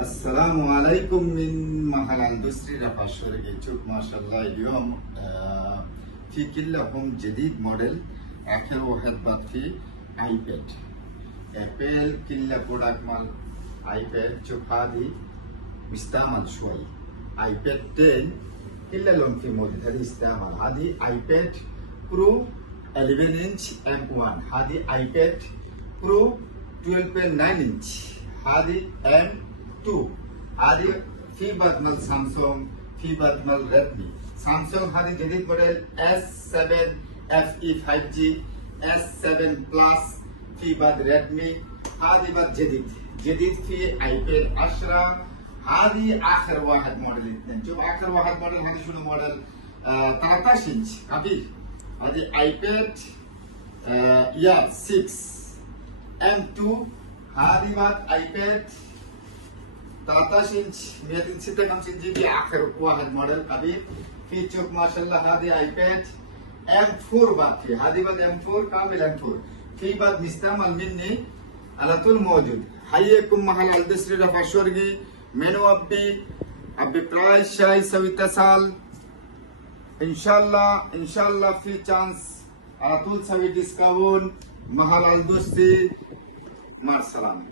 السلام عليكم من محل اندستري رفع الشرقي. شوف ما شاء الله اليوم في كلهم جديد موديل. اخر واحد بعد في ايباد ابل كله برودكت مال ايباد. شوف هذه مستعمل شوي ايباد 10 كله لون في موديل هذه استعمال. هذه ايباد برو 11 انش M1. هذه ايباد برو 12.9 انش. هذه M2. هذه في بدمل سامسونج في بدمل ريدمي. سامسونج هذه جديد موديل S7 FE 5G S7 بلس. في بعد ريدمي. هذه بعد جديد في ايباد 10. هذه اخر واحد موديل اثنين. شوف اخر واحد موديل هذا شنو موديل 13 انش كبير. هذه ايباد 6 M2. هذه بعد ايباد 13 انش 256 جي بي اخر واحد موديل كبير. في شوف ما شاء الله هذه ايباد M4 بعد في. هذه بعد M4 كامل M4. في بعد مستعمل مني على طول موجود. حييكم محل اندستري رفع الشرقي. منو ابي برايس شاي سوي اتصال ان شاء الله في تشانس على طول سوي ديسكاونت محل اندستري. مع السلامه.